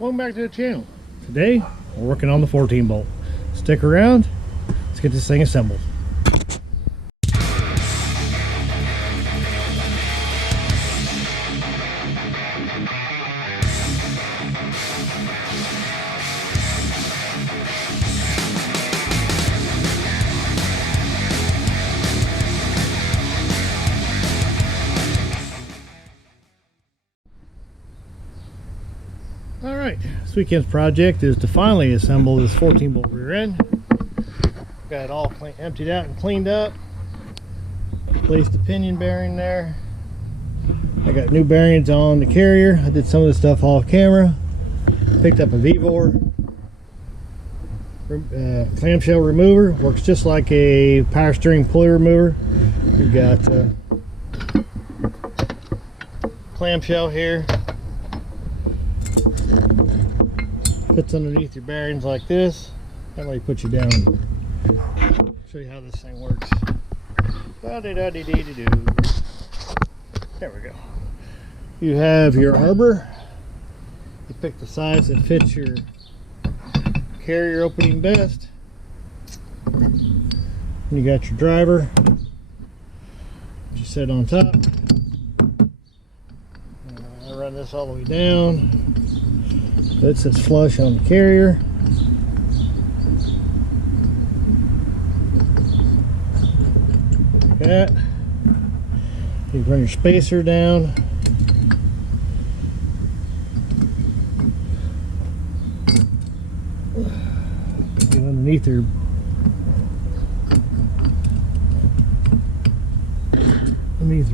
Welcome back to the channel. Today we're working on the 14 bolt. Stick around, let's get this thing assembled. Alright, this weekend's project is to finally assemble this 14 bolt rear end. Got it all emptied out and cleaned up. Replaced the pinion bearing there. I got new bearings on the carrier. I did some of the stuff off camera. Picked up a V-bore clamshell remover. Works just like a power steering pulley remover. We've got clamshell here. Fits underneath your bearings like this. That way put you down. Show you how this thing works. Da-de-da-de-de-de-do. There we go. You have your arbor. You pick the size that fits your carrier opening best. You got your driver. You set on top. I run this all the way down. That sits flush on the carrier. Like that. You run your spacer down. Get underneath your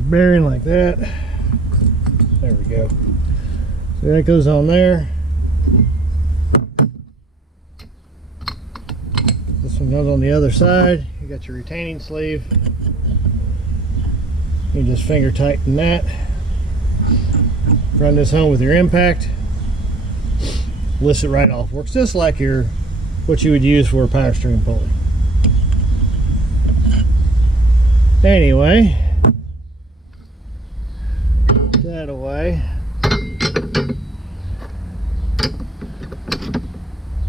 bearing like that. There we go. So that goes on there. This one goes on the other side. You got your retaining sleeve. You just finger tighten that. Run this home with your impact. Lifts it right off. Works just like what you would use for a power steering pulley. Anyway, put that away.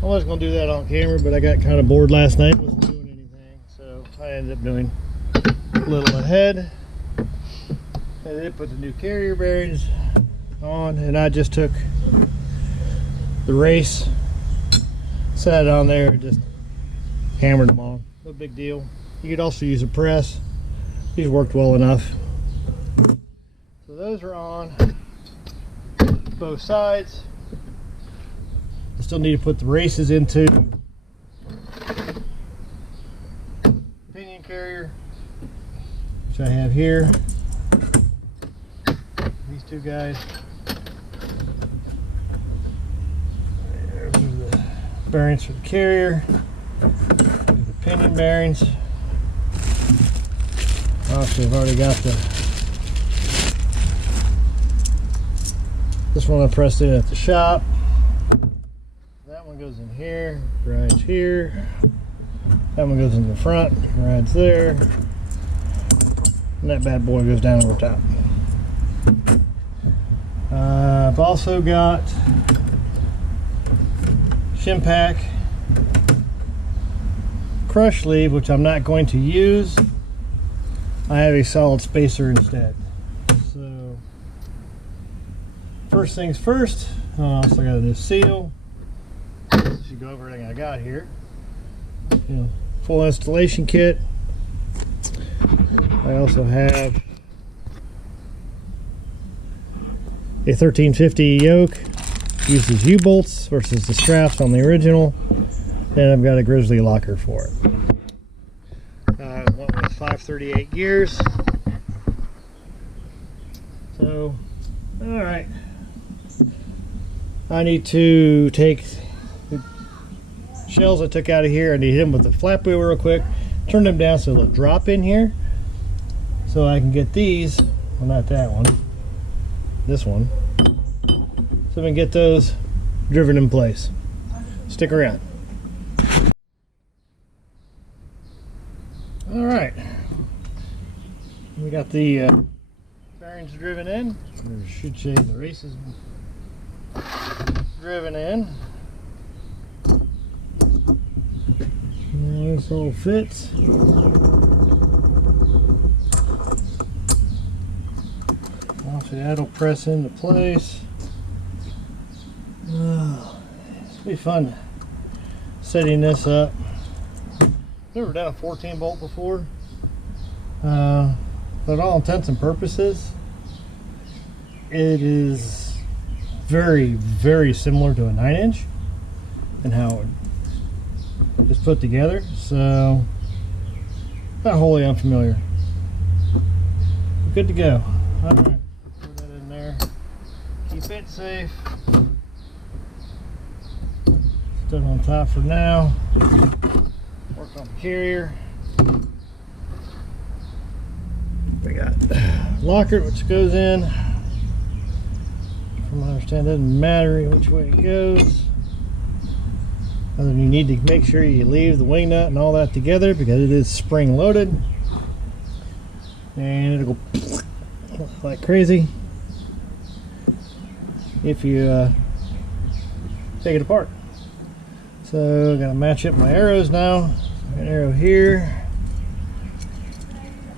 I was going to do that on camera, but I got kind of bored last night. Wasn't doing anything, so I ended up doing a little ahead. I did put the new carrier bearings on, and I just took the race, sat it on there, just hammered them on. No big deal. You could also use a press. These worked well enough. So those are on both sides. I still need to put the races into pinion carrier, which I have here. These two guys. There's the bearings for the carrier. There's the pinion bearings. Actually, I've already got this one I pressed in at the shop. That one goes in here, rides here. That one goes in the front, rides there. And that bad boy goes down over top. I've also got Shimpack crush sleeve, which I'm not going to use. I have a solid spacer instead. So, first things first, I also got a new seal. You go over everything I got here. Full installation kit. I also have a 1350 yoke. Uses U-bolts versus the straps on the original. And I've got a Grizzly locker for it. I went with 538 gears. So, alright. I need to take the shells I took out of here. I need to hit them with the flat wheel real quick. Turn them down so they'll drop in here. So I can get these, well, not that one, this one. So we can get those driven in place. Stick around. Alright. We got the bearings driven in. I should show you the races driven in. Now this all fits. Obviously that'll press into place. It'll be fun setting this up. Never done a 14 bolt before. But all intents and purposes, it is very, very similar to a 9-inch and how it is put together. So, not wholly unfamiliar. Good to go. All right, put that in there. Keep it safe. Still on top for now. Work on the carrier. We got locker which goes in. From what I understand, it doesn't matter which way it goes. Other than you need to make sure you leave the wing nut and all that together because it is spring loaded. And it'll go like crazy if you take it apart. So I gotta match up my arrows now. An arrow here,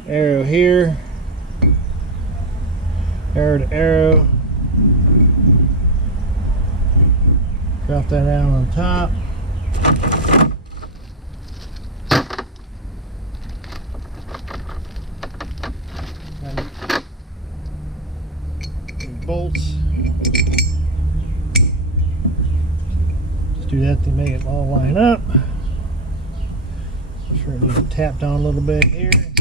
arrow here, arrow to arrow. Drop that down on top. Bolts. Just do that to make it all line up. Sure, it needs it tapped on a little bit here. Get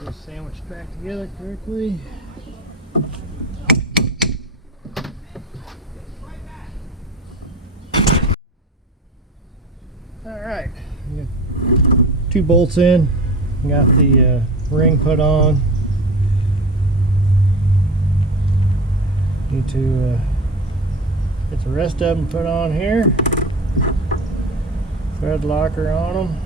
this sandwiched back together correctly. Alright, two bolts in, got the ring put on. Need to get the rest of them put on here. Thread locker on them.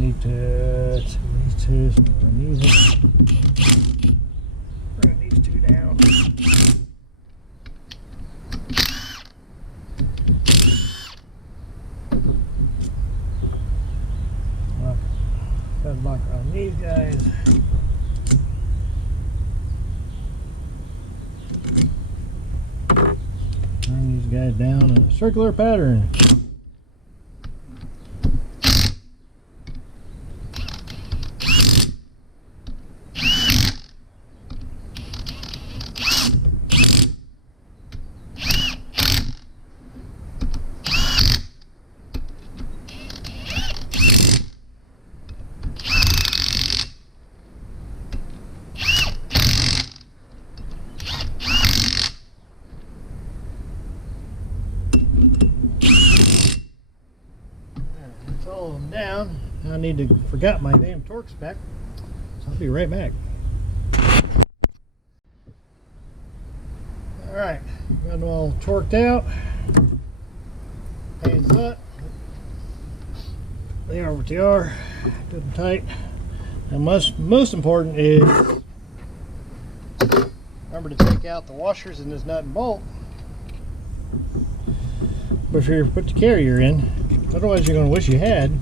These two, so run these two down. Lock on these guys. Run these guys down in a circular pattern. All of them down. I need to forgot my damn torque spec, so I'll be right back. All right, got them all torqued out. Hands up. They are what they are. Good and tight. And most important is remember to take out the washers in this nut and bolt before you put the carrier in. Otherwise, you're going to wish you had.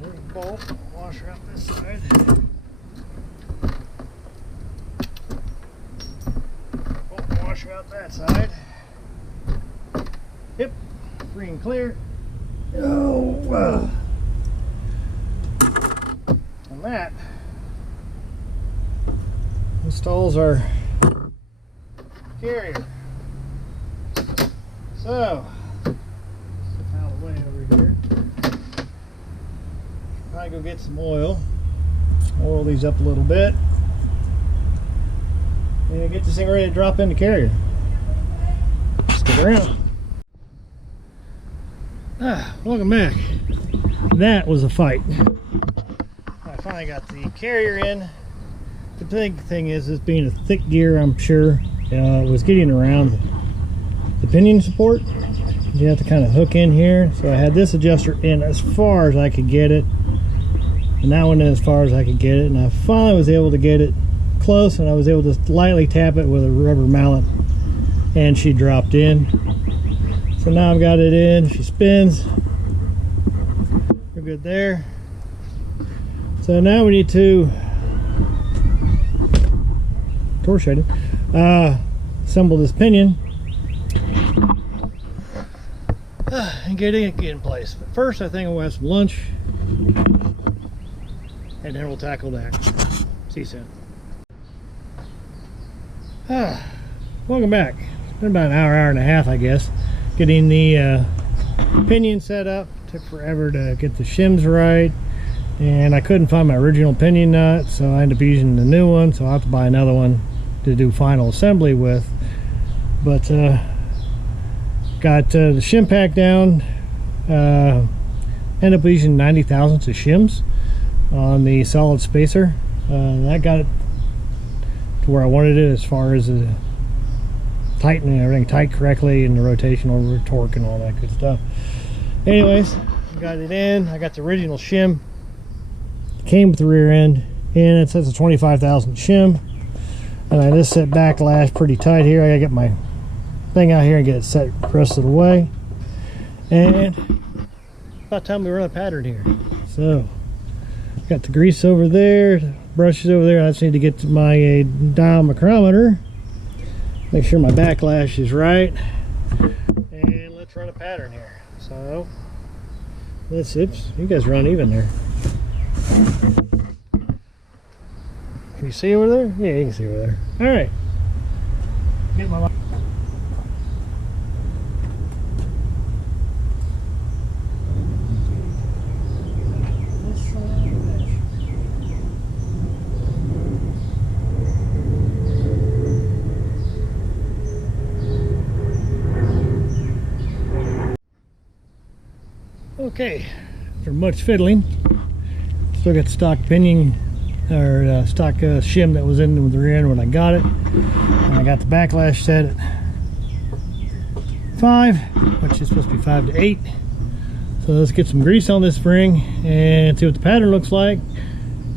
There's a bolt, washer out this side. pressure out that side. Yep, free and clear. Oh, wow. And that installs our carrier. So, out of the way over here. I go get some oil. Oil these up a little bit. And get this thing ready to drop in the carrier. Stick around. Welcome back. That was a fight. I finally got the carrier in. The big thing is being a thick gear, I'm sure, was getting around the pinion support. You have to kind of hook in here. So I had this adjuster in as far as I could get it, and that one in as far as I could get it, and I finally was able to get it close, and I was able to lightly tap it with a rubber mallet, and she dropped in. So now I've got it in. She spins. We're good there. So now we need to torque shade assemble this pinion and get it in place. But first, I think we'll have some lunch, and then we'll tackle that. See you soon. Welcome back. It's been about an hour, hour and a half, I guess, getting the pinion set up. Took forever to get the shims right, and I couldn't find my original pinion nut, so I ended up using the new one. So I'll have to buy another one to do final assembly with. But got the shim pack down. Ended up using 90 thousandths of shims on the solid spacer. That got it to where I wanted it as far as tightening everything tight correctly, and the rotation over torque and all that good stuff. Anyways, got it in. I got the original shim. Came with the rear end, and it says a 25,000 shim. And I just set backlash pretty tight here. I gotta get my thing out here and get it set the rest of the way. And about time we run a pattern here. So got the grease over there, the brushes over there. I just need to get to my dial micrometer, make sure my backlash is right, and let's run a pattern here. So let's, oops, you guys run even there. Can you see over there? Yeah, you can see over there. All right. Get my okay, after much fiddling, still got the stock pinion or stock shim that was in with the rear end when I got it. And I got the backlash set at 5, which is supposed to be 5 to 8. So let's get some grease on this spring and see what the pattern looks like,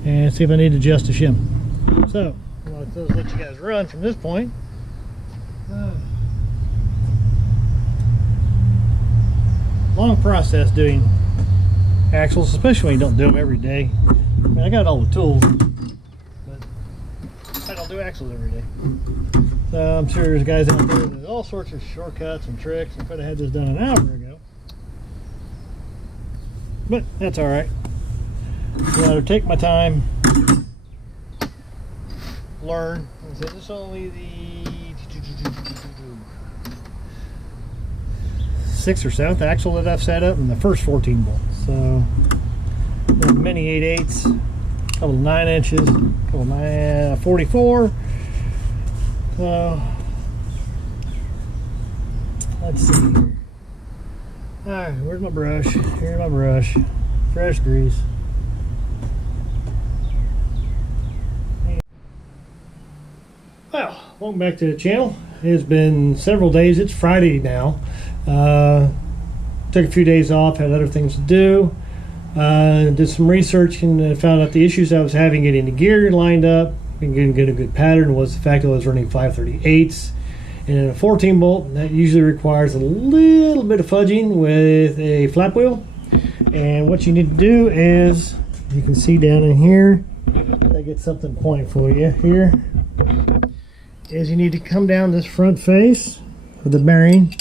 and see if I need to adjust the shim. So I'll let you guys run from this point. Long process doing axles, especially when you don't do them every day. I mean, I got all the tools, but I don't do axles every day. So I'm sure there's guys out there with all sorts of shortcuts and tricks. I could have had this done an hour ago, but that's all right. So I'll take my time, learn. Is this only the 6th or 7th axle that I've set up, and the first 14 bolts. So mini 8/8, couple of 9 inches, couple of 44. So let's see here. All right, where's my brush? Here's my brush. Fresh grease. Well, welcome back to the channel. It's been several days. It's Friday now. Took a few days off, had other things to do. Did some research and found out the issues I was having getting the gear lined up and getting a good pattern was the fact that I was running 5/38s, and in a 14 bolt that usually requires a little bit of fudging with a flap wheel. And what you need to do is, you can see down in here, I get something pointing for you here, is you need to come down this front face of the bearing.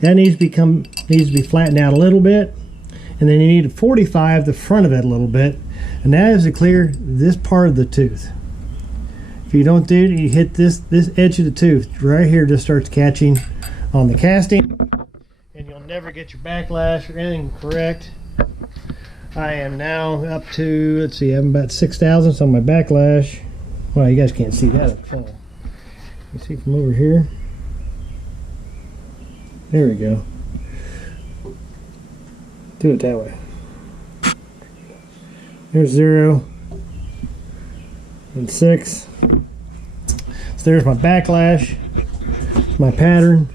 That needs to be flattened out a little bit, and then you need to 45 the front of it a little bit, and that is to clear this part of the tooth. If you don't do it, you hit this edge of the tooth right here, just starts catching on the casting, and you'll never get your backlash or anything correct. I am now up to, let's see, I'm about 6 thousandths on my backlash. Well, you guys can't see that at all. You see from over here. There we go. Do it that way. There's 0 and 6. So there's my backlash, my pattern.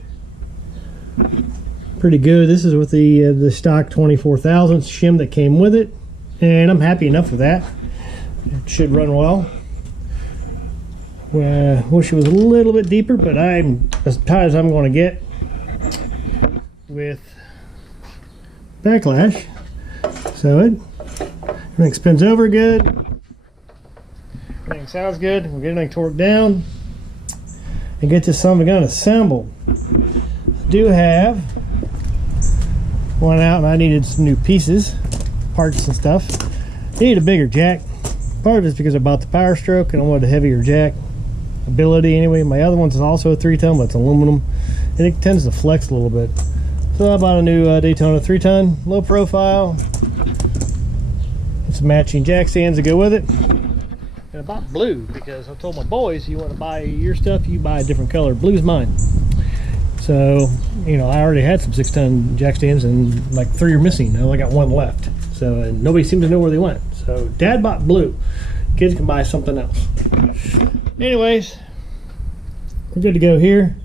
Pretty good. This is with the stock 24 thousandths shim that came with it, and I'm happy enough with that. It should run well. Wish it was a little bit deeper, but I'm as tight as I'm going to get with backlash. So everything spins over good. Everything sounds good. We'll get everything torqued down and get this son of a gun assembled. I do have one out, and I needed some new pieces, parts and stuff. I need a bigger jack. Part of it's because I bought the Power Stroke and I wanted a heavier jack ability anyway. My other one's also a 3-ton, but it's aluminum, and it tends to flex a little bit. So I bought a new Daytona 3-ton, low profile. Some matching jack stands to go with it. And I bought blue because I told my boys, you want to buy your stuff, you buy a different color. Blue's mine. So, you know, I already had some 6-ton jack stands, and like 3 are missing. I only got 1 left. So, and nobody seems to know where they went. So Dad bought blue. Kids can buy something else. Anyways, we're good to go here.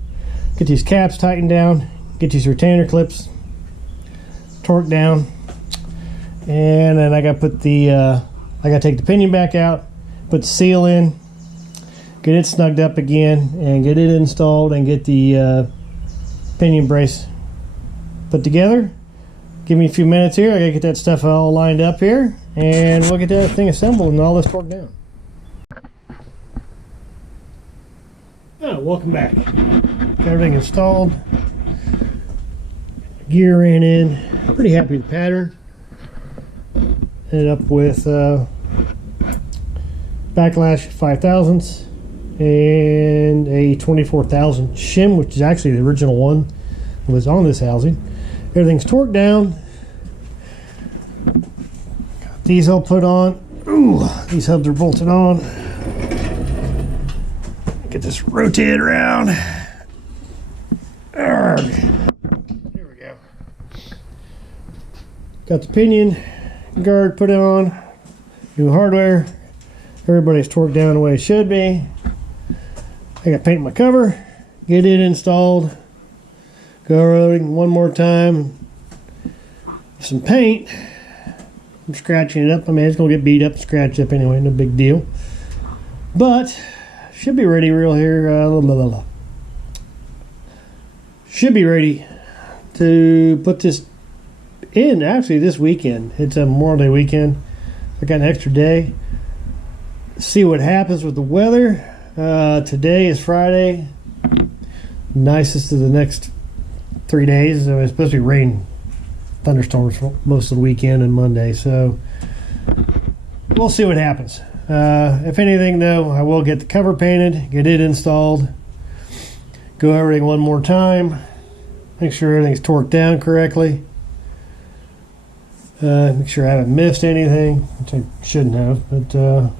Get these caps tightened down. Get these retainer clips torqued down. And then I got to put the, I got to take the pinion back out, put the seal in, get it snugged up again, and get it installed, and get the pinion brace put together. Give me a few minutes here. I gotta get that stuff all lined up here, and we'll get that thing assembled and all this torqued down. Oh, welcome back. Got everything installed. Gear ran in. Pretty happy with the pattern. Ended up with backlash 5 thousandths and a 24,000 shim, which is actually the original one that was on this housing. Everything's torqued down. Got these all put on. Ooh, these hubs are bolted on. Get this rotated around. Arrgh. There we go. Got the pinion guard put on. New hardware. Everybody's torqued down the way it should be. I got to paint my cover, get it installed, go rolling one more time. Some paint. I'm scratching it up. I mean, it's going to get beat up and scratched up anyway, no big deal. But should be ready real here. Should be ready to put this in actually this weekend. It's a Memorial Day weekend. I got an extra day. See what happens with the weather. Today is Friday. Nicest of the next 3 days. It's supposed to be rain, thunderstorms for most of the weekend and Monday. So we'll see what happens. If anything, though, I will get the cover painted, get it installed, go over everything one more time, make sure everything's torqued down correctly. Make sure I haven't missed anything, which I shouldn't have, but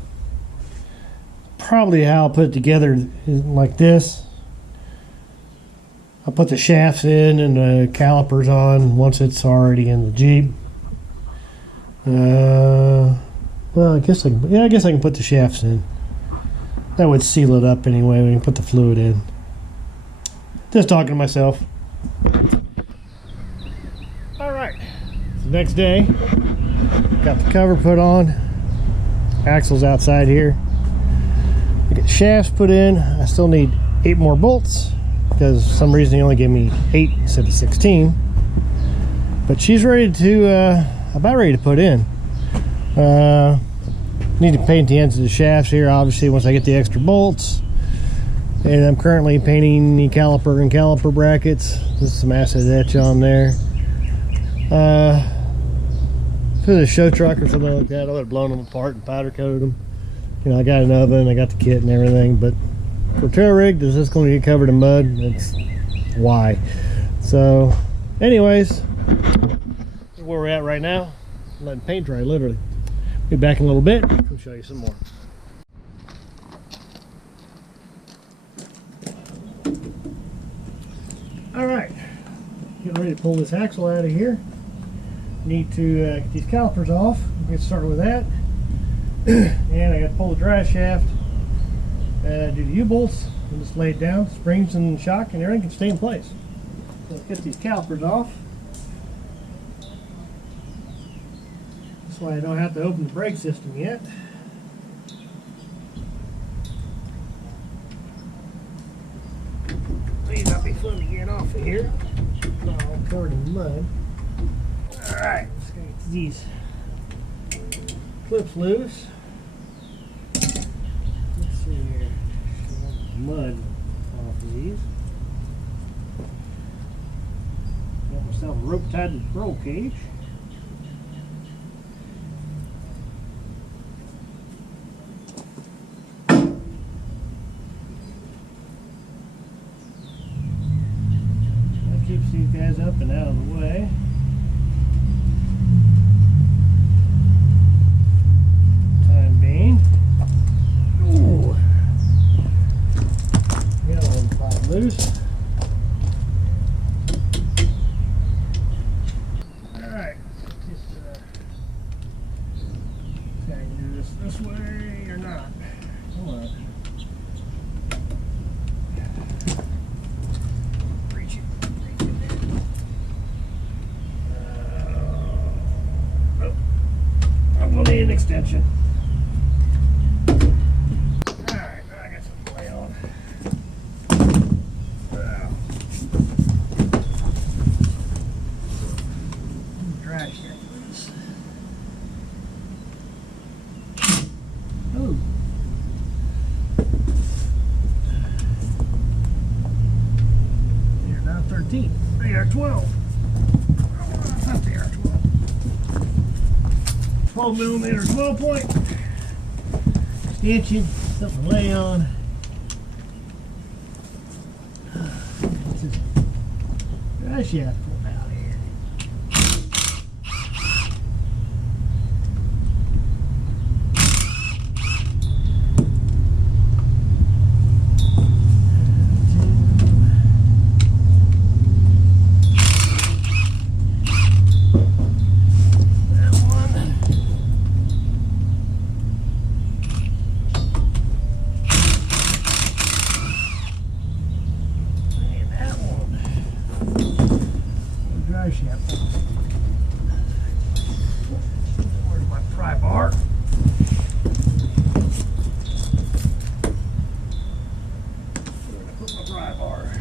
probably how I'll put it together is like this. I'll put the shafts in and the calipers on once it's already in the Jeep. Well, I guess I can put the shafts in. That would seal it up anyway. We can put the fluid in. Just talking to myself. All right. The next day, got the cover put on. Axle's outside here. I got shafts put in. I still need 8 more bolts because for some reason they only gave me 8 instead of 16. But she's ready to, about ready to put in. Need to paint the ends of the shafts here, obviously, once I get the extra bolts. And I'm currently painting the caliper and caliper brackets. There's some acid etch on there. For the show truck or something like that, I would have blown them apart and powder coated them. You know, I got an oven, I got the kit and everything, but for trail rig, is this going to get covered in mud? That's why. So, anyways, this is where we're at right now. I'm letting paint dry, literally. Be back in a little bit. I'll show you some more. All right, getting ready to pull this axle out of here. Need to get these calipers off. We'll get started with that. And I got to pull the drive shaft, do the U-bolts, and just lay it down. Springs and shock and everything can stay in place. So let's get these calipers off. That's why I don't have to open the brake system yet. May not be fun to get off of here. It's all covered in mud. Alright, let's get these clips loose. Let's see here. Mud off of these. Got myself a rope tied to the roll cage. That keeps these guys up and out of the way. Loose. Alright, just see I can do this way or not. Hold on. Reach it. Oh, I'm going to need an extension. They are 12. I thought they are 12. 12 millimeter 12 point. Extension, something to lay on. What's this? Drive shaft pulled out here. Where's my pry bar? Where did I put my pry bar?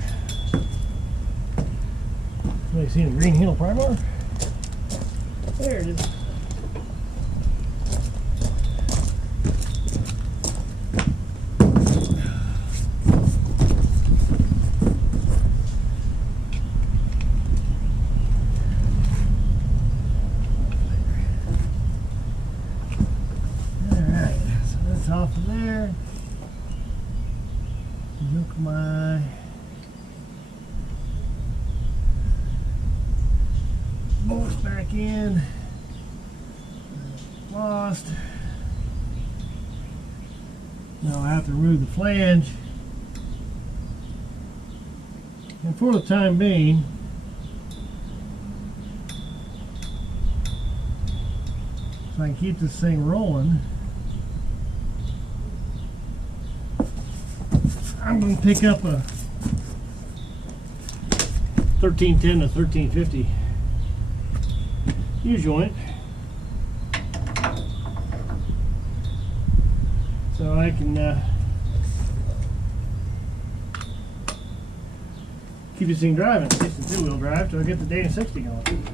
Somebody seen a green heel pry bar? There it is. Off of there. Hook my bolts back in. Lost. Now I have to remove the flange. And for the time being, so I can keep this thing rolling, I'm going to pick up a 1310 to 1350 U-joint so I can keep this thing driving. At least in two-wheel drive till I get the Dana 60 going.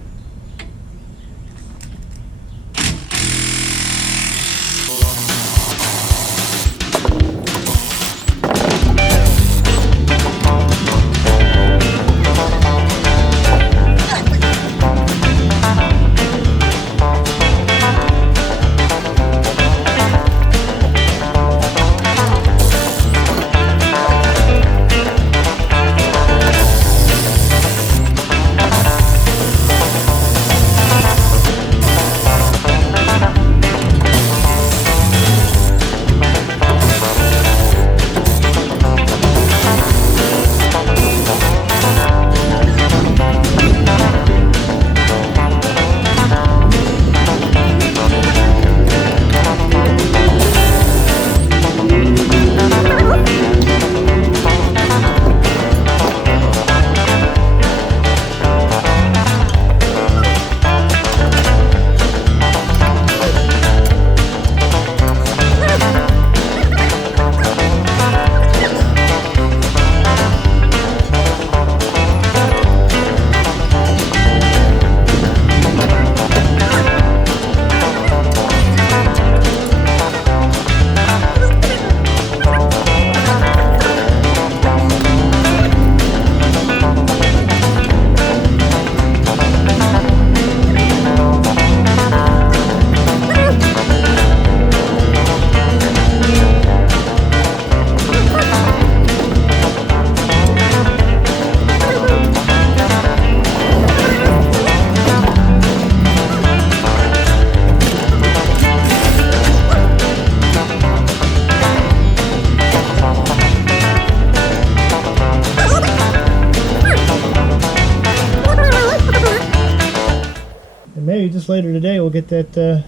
maybe just later today we'll get that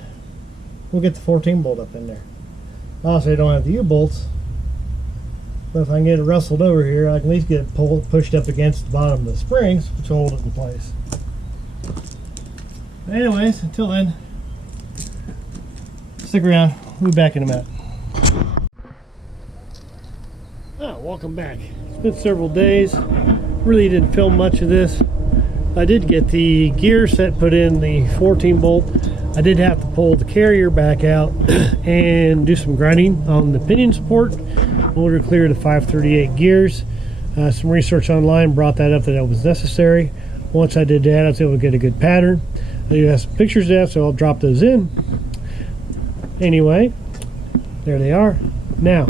we'll get the 14 bolt up in there. Obviously I don't have the U-bolts, but if I can get it wrestled over here, I can at least get it pushed up against the bottom of the springs, which will hold it in place. But anyways, until then, stick around. We'll be back in a minute. Welcome back. It's been several days. Really didn't film much of this. I did get the gear set put in the 14 bolt. I did have to pull the carrier back out and do some grinding on the pinion support in order to clear the 538 gears. Some research online brought that up, that it was necessary. Once I did that, I was able to get a good pattern. I do have some pictures of that, so I'll drop those in. Anyway, there they are. Now,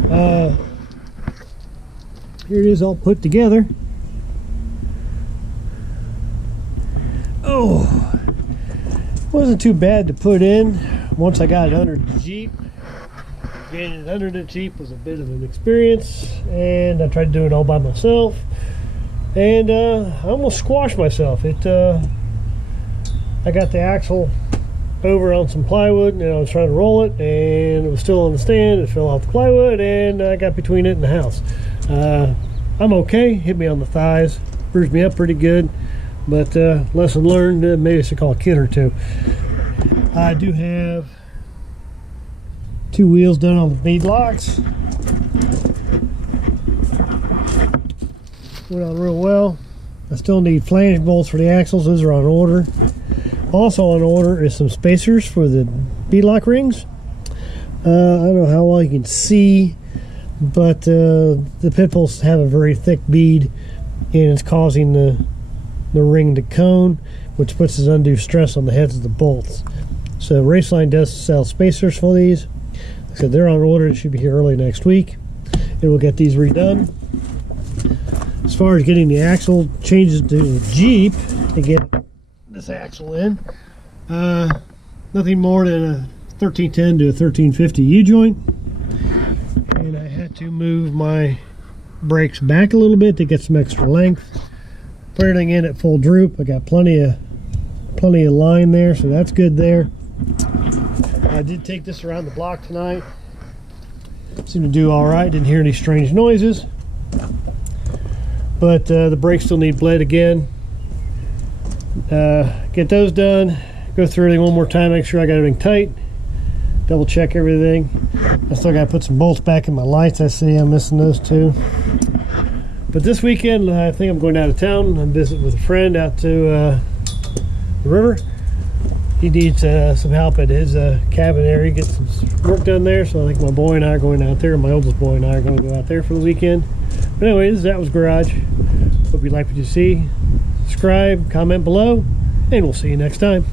here it is all put together. Oh, wasn't too bad to put in once I got it under the Jeep. Getting it under the Jeep was a bit of an experience, and I tried to do it all by myself, and I almost squashed myself. I got the axle over on some plywood, and I was trying to roll it, and it was still on the stand. It fell off the plywood, and I got between it and the house. I'm okay. Hit me on the thighs, bruised me up pretty good, but lesson learned. Maybe I should call a kid or two. I do have 2 wheels done on the bead locks. Went on real well. I still need flange bolts for the axles. Those are on order. Also on order is some spacers for the bead lock rings. I don't know how well you can see, but the pit posts have a very thick bead, and it's causing the ring to cone, which puts this undue stress on the heads of the bolts. So Raceline does sell spacers for these. Like I said, they're on order. It should be here early next week, and we'll get these redone. As far as getting the axle changes to the Jeep to get this axle in, nothing more than a 1310 to a 1350 U-joint, and I had to move my brakes back a little bit to get some extra length. Put everything in at full droop. I got plenty of line there, so that's good there. I did take this around the block tonight. Seemed to do all right. Didn't hear any strange noises, but the brakes still need bled again. Get those done. Go through everything one more time. Make sure I got everything tight. Double check everything. I still got to put some bolts back in my lights. I see I'm missing those too. But this weekend, I think I'm going out of town. I'm visiting with a friend out to the river. He needs some help at his cabin area, get some work done there. So I think my boy and I are going out there. My oldest boy and I are going to go out there for the weekend. But anyways, that was Garage. Hope you like what you see. Subscribe, comment below, and we'll see you next time.